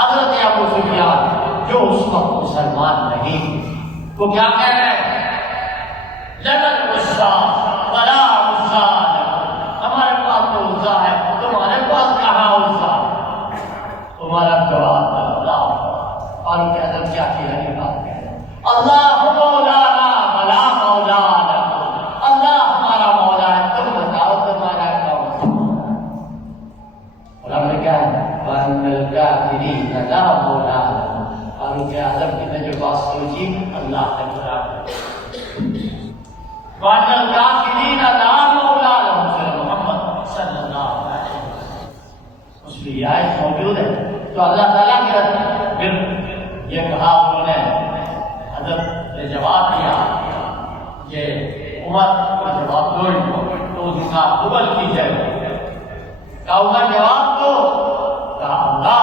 حضرت ابو سفیان جو اس وقت مسلمان نہیں، وہ کیا کہہ رہے ہیں؟ لَنَا الْعُزَّىٰ وَلَا عُزَّىٰ لَكُمْ، ہمارے پاس تو عزا ہے، تمہارے پاس کہاں عزا؟ تمہارا جواب اللہ فاروق اعظم کیا کی رہی بات کہہ رہے ہیں، اللہ مولانا ولا مولا لکم، اللہ ہمارا مولا ہے، تم بتاؤ تمہارا کون؟ اور ہم نے کیا ہے وَأَنَّ الْكَافِرِينَ لَا مَوْلَىٰ لَهُمْ، فاروق اعظم کی نے جو بات سوچی اللہ نے برا وَأَنَّ الْكَافِرِينَ لَا مَوْلَىٰ لَهُمْ سے محمد صلی اللہ علیہ وسلم اس کی آیت موجود ہے۔ تو اللہ تعالیٰ کے پھر یہ کہا انہوں نے، حضرت نے جواب دیا کہ عمر کا جواب دو تو اس کا قبل کی جائے، کہا عمر جواب دو، کہا اللہ